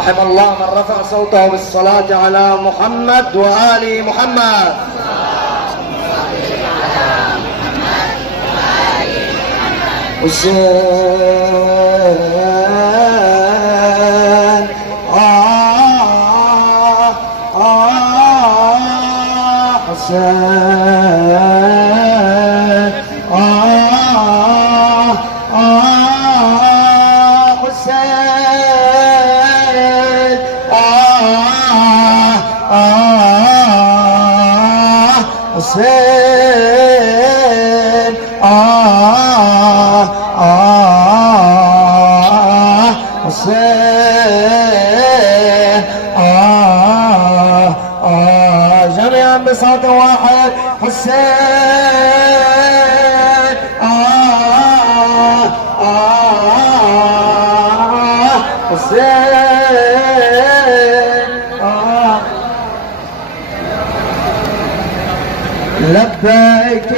رحم الله من رفع صوته بالصلاة على محمد وآل محمد. حسين حسين حسين حسين جميعا بصوت واحد. حسين حسين لبيك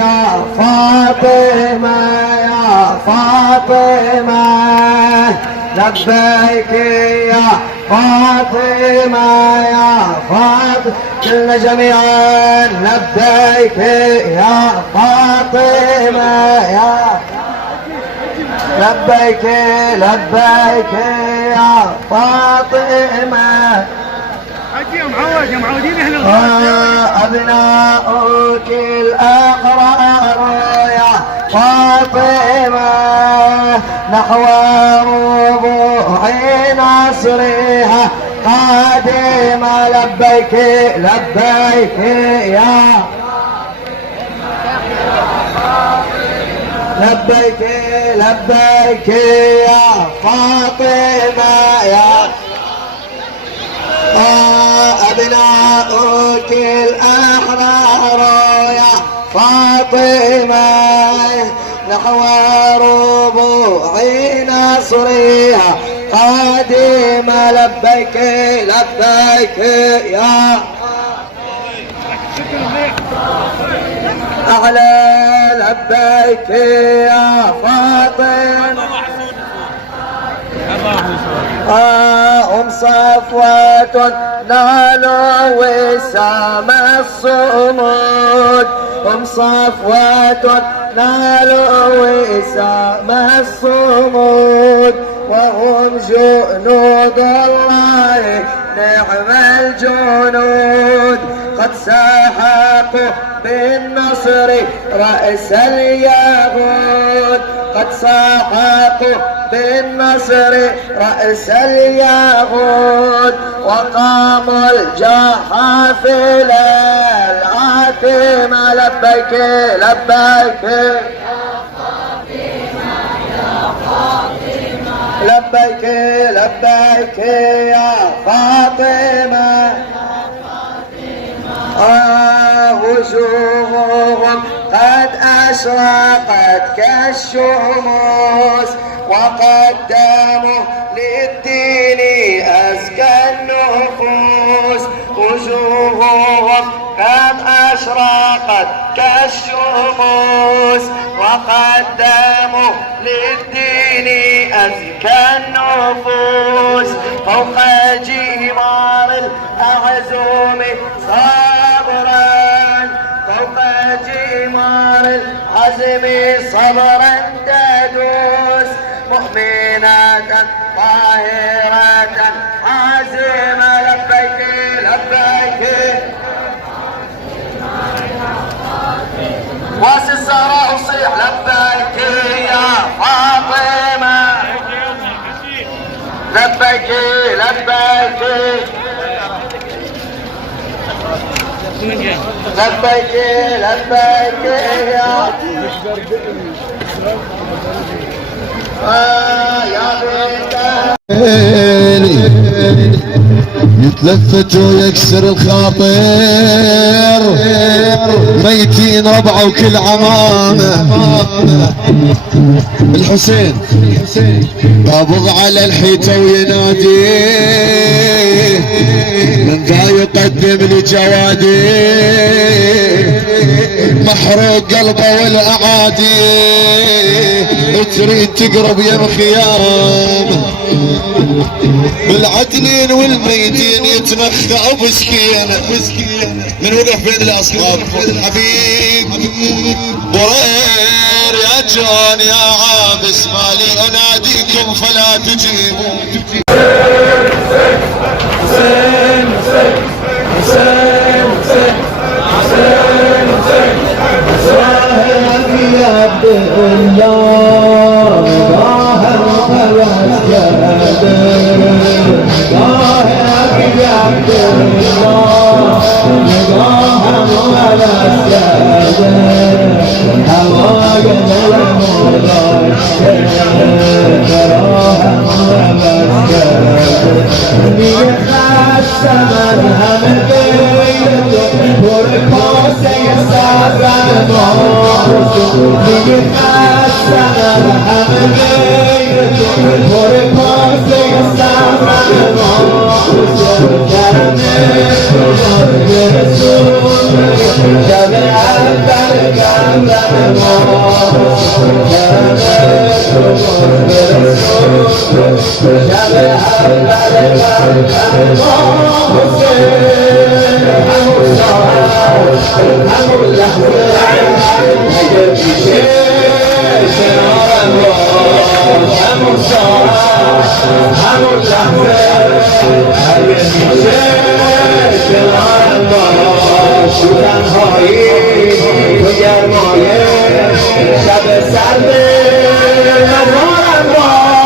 يا فاطمة يا فاطمة، لبيك يا فاطمة يا فاطمة، كلنا جميعا لبيك يا فاطمة يا لبيك لبيك يا فاطمة. يا معودين احنا أبناؤك الأحرار يا فاطمة نحو ربوع نصرها قادمة. لبيك لبيك يا لبيك لبيك يا فاطمة يا أبناؤك الأحرار يا فاطمة نحو ربوع نصرها قادمة. لبيك لبيك يا أعلى لبيك يا فاطمة. صفوة نالوا وسام الصمود، صفوة نالوا وسام الصمود، وهم جنود الله نعم الجنود. قد سحقوا بالنصر رأس اليهود، قد سحقوا بالنصر رأس اليهود، وقاموا الجحافل العاتمة. لبيك لبيك لبيك لبيك يا فاطمة. وجوههم قد أشرقت كالشموس، وقدموا للدين أزكى النفوس. وجوههم قد أشرقت كالشموس، وقدموا للدين أزكى النفوس. فوق جمار الأعزوم صبرا، فوق جمار العزم صبرا تدوس، مؤمنة طاهرة عازمة. لبيك لبيك واس الزهراء صيح لبيك يا فاطمة. لبيك لبيك لبيك لبيك يا يا يتلفت ويكسر الخاطر، ميتين ربعه وكل عمامه. الحسين قابض على الحيطه وينادي، من ذا يقدم لجوادي، محروق قلبه والاعادي، تريد تقرب يا مخيام. بالعدنين والميتين يتمخى بسكينة من وقف بين الاصحاب حبيب برير يا جون يا عابس مالي اناديكم فلا تجيبوا حسين حسين حسين حسين حسين ظاهر يا عبد الله ظاهر فلسجد ظاهر يا عبد الله ظاهر فلسجد هواك المولى من همه بیلتو پر کاسه سرم ما دیگه خستم همه بیلتو پر کاسه سرم ما درم برسون شب اول گردم ما درم برسون شب اول گردم ما همون لحظه اگر پیشه کنارم باش همون ساعت همون لحظه اگر پیشه کنارم باش تو تنهایی تو گرمایه شب سرد مزارم باش